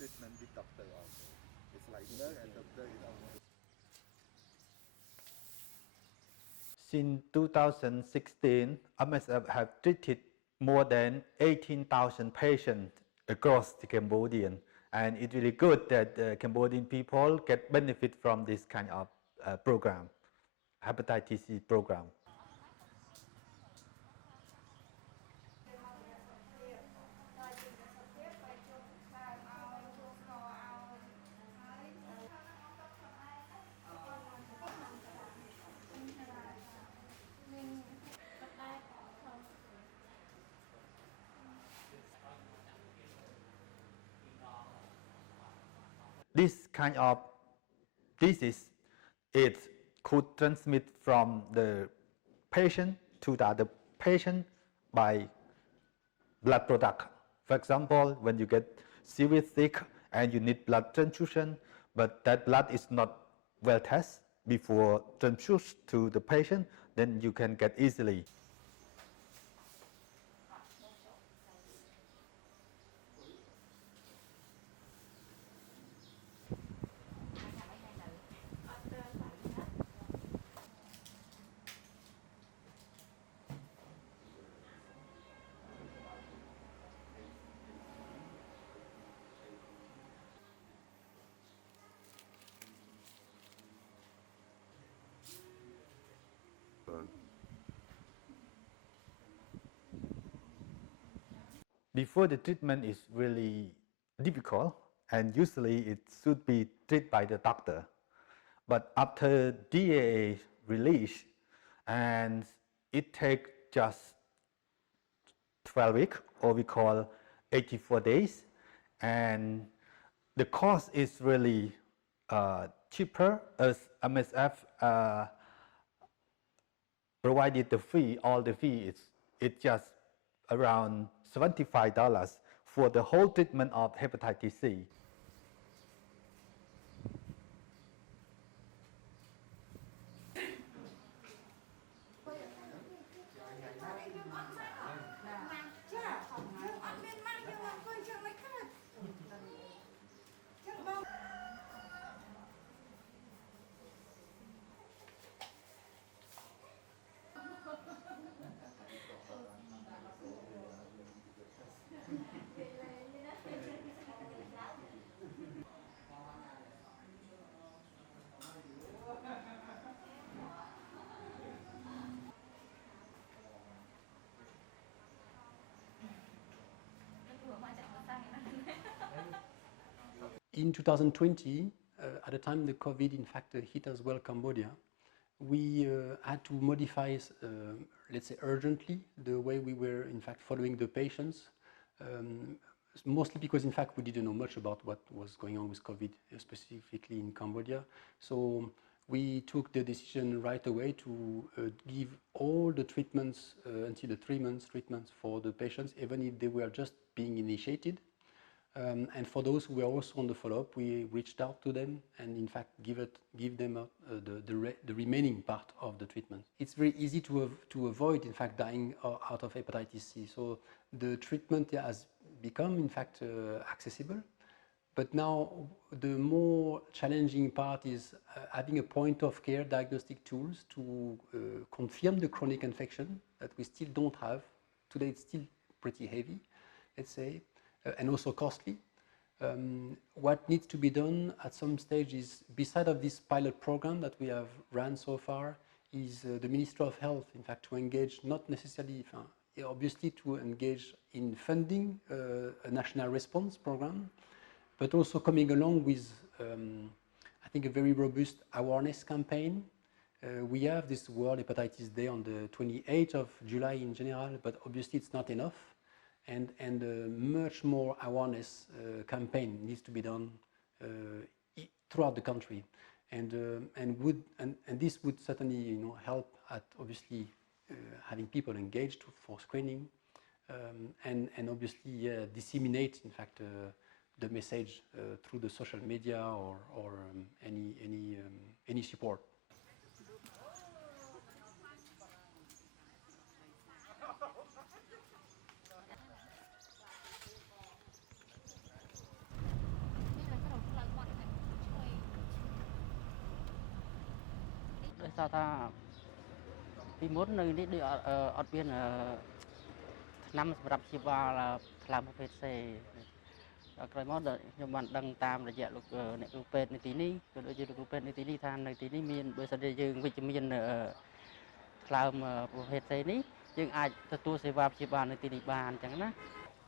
treatment with doctor also. It's like nurse and doctor is almost. Since 2016, MSF have treated more than 18,000 patients across the Cambodian, and it's really good that Cambodian people get benefit from this kind of program, hepatitis C program. This kind of disease, it could transmit from the patient to the other patient by blood product. For example, when you get serious sick and you need blood transfusion, but that blood is not well tested before transfused to the patient, then you can get easily. Before the treatment is really difficult, and usually it should be treated by the doctor. But after DAA release, and it takes just 12 weeks, or we call 84 days, and the cost is really cheaper as MSF provided the fee, all the fee it's just around $75 for the whole treatment of hepatitis C. In 2020, at the time the COVID in fact hit as well Cambodia, we had to modify, let's say urgently, the way we were in fact following the patients, mostly because in fact we didn't know much about what was going on with COVID, specifically in Cambodia. So we took the decision right away to give all the treatments until the 3 months treatments for the patients, even if they were just being initiated. And for those who were also on the follow-up, we reached out to them and in fact give them the remaining part of the treatment. It's very easy to avoid in fact dying out of hepatitis C. So the treatment has become in fact accessible. But now the more challenging part is having a point of care diagnostic tools to confirm the chronic infection that we still don't have. Today it's still pretty heavy, let's say. And also costly. What needs to be done at some stage is, beside of this pilot program that we have run so far, is the Ministry of Health, in fact, to engage, not necessarily, obviously to engage in funding a national response program, but also coming along with, I think, a very robust awareness campaign. We have this World Hepatitis Day on the 28th of July in general, but obviously it's not enough. And much more awareness campaign needs to be done throughout the country, and this would certainly help at obviously having people engaged for screening, and obviously disseminate in fact the message through the social media or any support. sao ta vì muốn nơi đi được ở bên năm rập chia ba là làm một phết xe rồi mót đợi nhưng bạn đăng tam là dạ lục này lục phết này tí ní rồi đôi lục phết này tí ní than này tí ní miền đôi sân đây dương vitamin làm một phết xe ní nhưng ai tu sẽ vào chia ba này tí ní bàn chẳng ná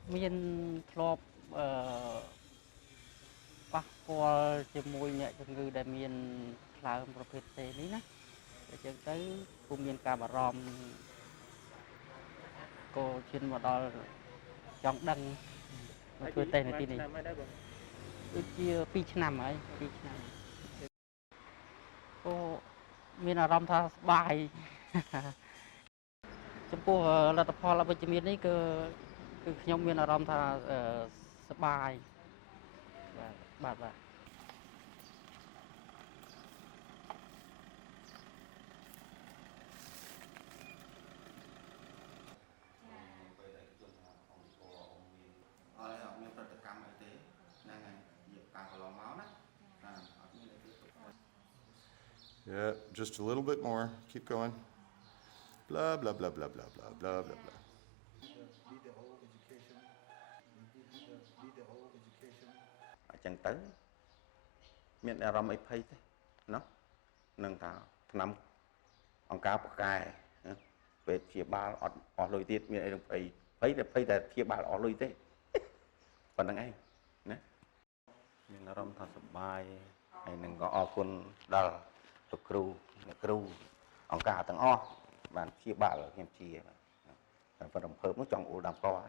miền thọp bắc qua chia môi nhẹ cho người đại miền làm một phết xe ní ná chẳng tới cùng miền cà bà ròm cô chuyên một đó trong đăng thôi tên là tin này chia pi năm ấy pi năm cô miền nào rong tha bài trong cô là tập hoa là bên miền ấy cơ nhóm miền nào rong tha bài và Yeah, just a little bit more. Keep going. Blah, blah, blah, blah, blah, blah, blah, blah, blah. Chẳng tới miền Aram ấy thấy thế nó nâng thảo năm ông cá bạc cài về chia ba ở lối tiết miền ấy thấy là chia ba ở lối thế còn đằng ấy nè miền Aram thật bài hay nâng có ở quân đào tục kêu ông cá thằng o bạn chia ba là em chia và đồng hợp nó trong ổ đàm co